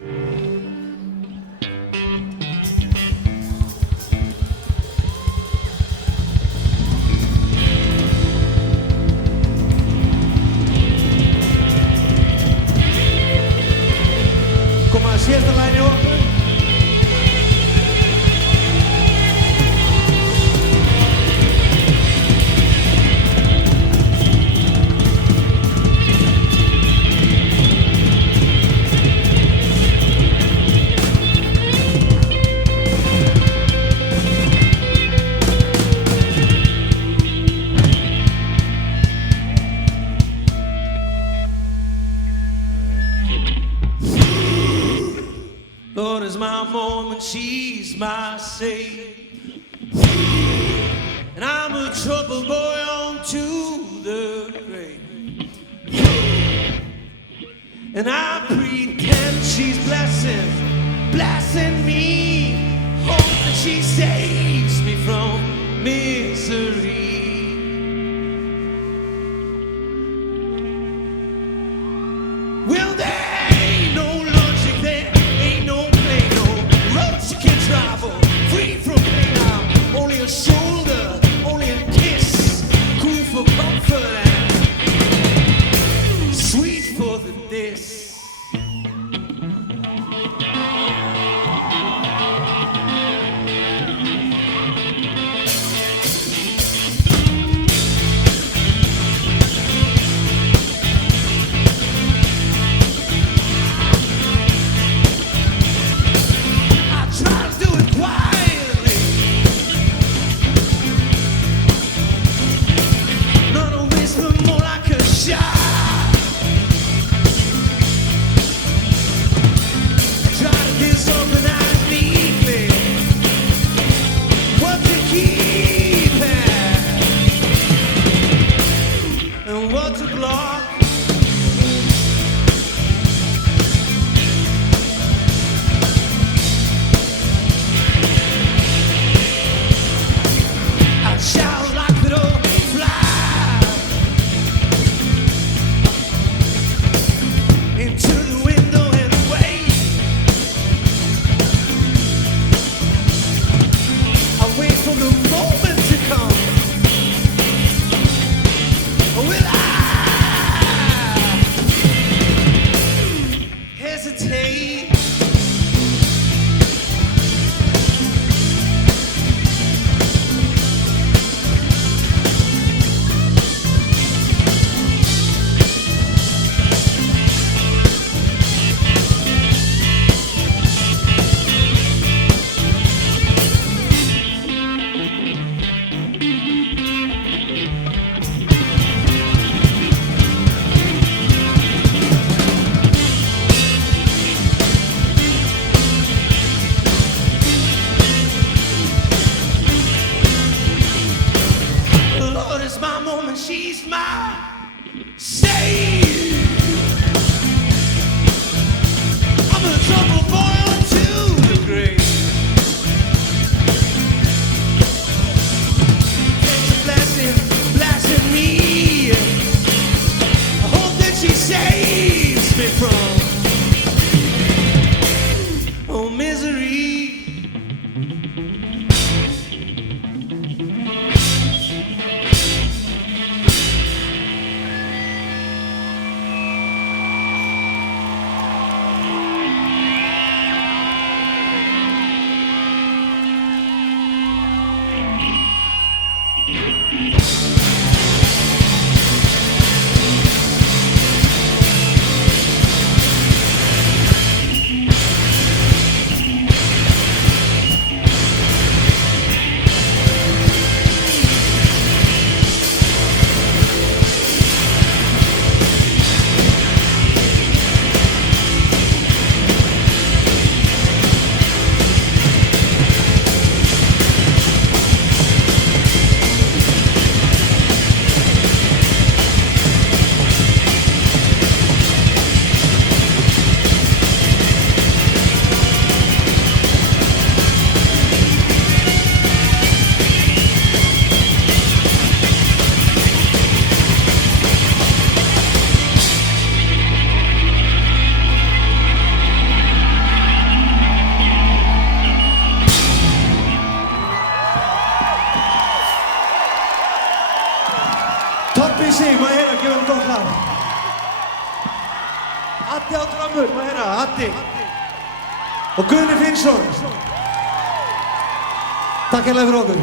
Como así es el año. Lord is my moment, she's my savior. And I'm a trouble boy on to the grave. And I pretend she's blessing me. Hope that she saves me from misery. Well, there ain't no logic there. Travel free from pain now. Only a shoulder, only a kiss, cool for comfort and sweet for the this. Abbi Sig, maður heyra, gefa hann gott lag. Addi á drömmur, maður heyra, Addi. Og Guðni Finnsson. Takk hérlega fyrir okkur.